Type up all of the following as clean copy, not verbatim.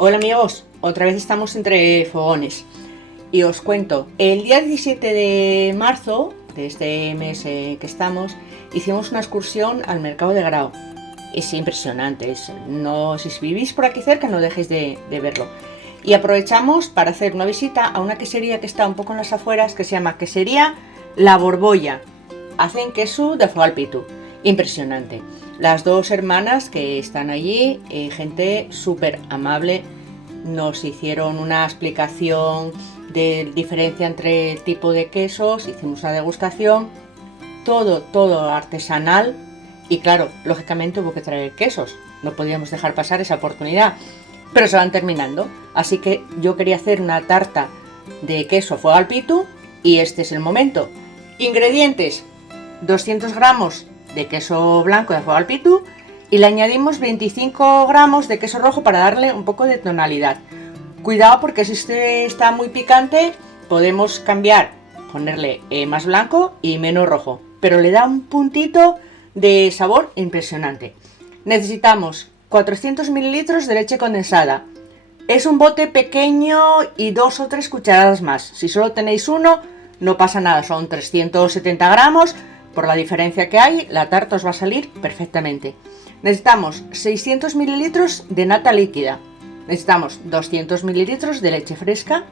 Hola amigos, otra vez estamos entre fogones y os cuento, el día 17 de marzo de este mes que estamos, hicimos una excursión al mercado de Grao. Es impresionante, si vivís por aquí cerca no dejéis de verlo. Y aprovechamos para hacer una visita a una quesería que está un poco en las afueras, que se llama Quesería La Borbolla. Hacen queso de foie al pitu, impresionante. Las dos hermanas que están allí, gente súper amable, nos hicieron una explicación de diferencia entre el tipo de quesos, hicimos una degustación, todo artesanal y claro, lógicamente hubo que traer quesos, no podíamos dejar pasar esa oportunidad, pero se van terminando, así que yo quería hacer una tarta de queso foie al pitu y este es el momento. Ingredientes: 200 gramos de queso blanco de foie al pitu y le añadimos 25 gramos de queso rojo para darle un poco de tonalidad. Cuidado porque si este está muy picante podemos cambiar, ponerle más blanco y menos rojo, pero le da un puntito de sabor impresionante. Necesitamos 400 mililitros de leche condensada. Es un bote pequeño y 2 o 3 cucharadas más. Si solo tenéis uno, no pasa nada, son 370 gramos. Por la diferencia que hay, la tarta os va a salir perfectamente. Necesitamos 600 mililitros de nata líquida. Necesitamos 200 mililitros de leche fresca,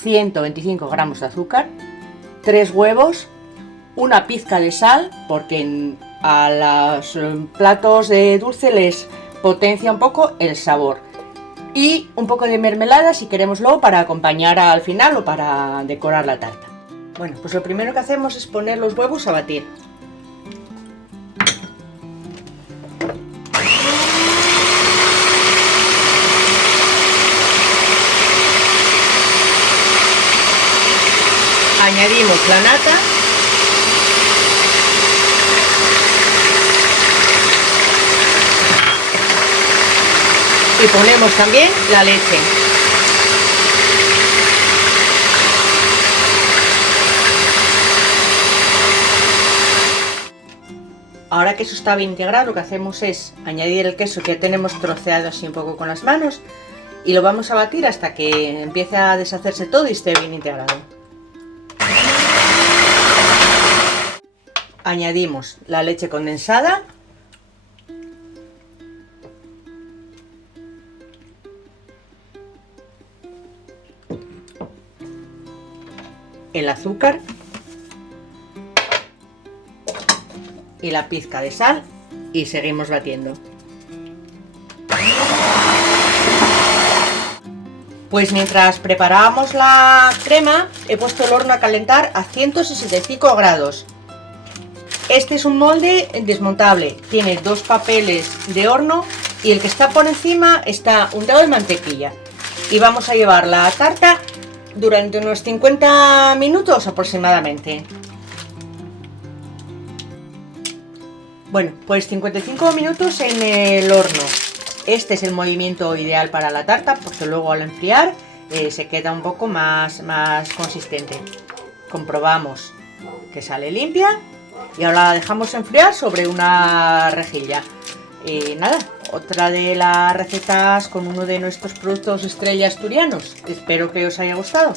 125 gramos de azúcar, 3 huevos, una pizca de sal, porque a los platos de dulce les potencia un poco el sabor. Y un poco de mermelada si queremos luego para acompañar al final o para decorar la tarta. Bueno, pues lo primero que hacemos es poner los huevos a batir. Añadimos la nata. Y ponemos también la leche. Ahora que eso está bien integrado, lo que hacemos es añadir el queso que ya tenemos troceado así un poco con las manos y lo vamos a batir hasta que empiece a deshacerse todo y esté bien integrado. Añadimos la leche condensada, el azúcar y la pizca de sal y seguimos batiendo. Pues mientras preparábamos la crema he puesto el horno a calentar a 165 grados. Este es un molde desmontable, tiene 2 papeles de horno y el que está por encima está untado de mantequilla. Y vamos a llevar la tarta durante unos 50 minutos aproximadamente. Bueno, pues 55 minutos en el horno. Este es el movimiento ideal para la tarta porque luego al enfriar se queda un poco más consistente. Comprobamos que sale limpia y ahora la dejamos enfriar sobre una rejilla. Nada, otra de las recetas con uno de nuestros productos estrella asturianos. Espero que os haya gustado.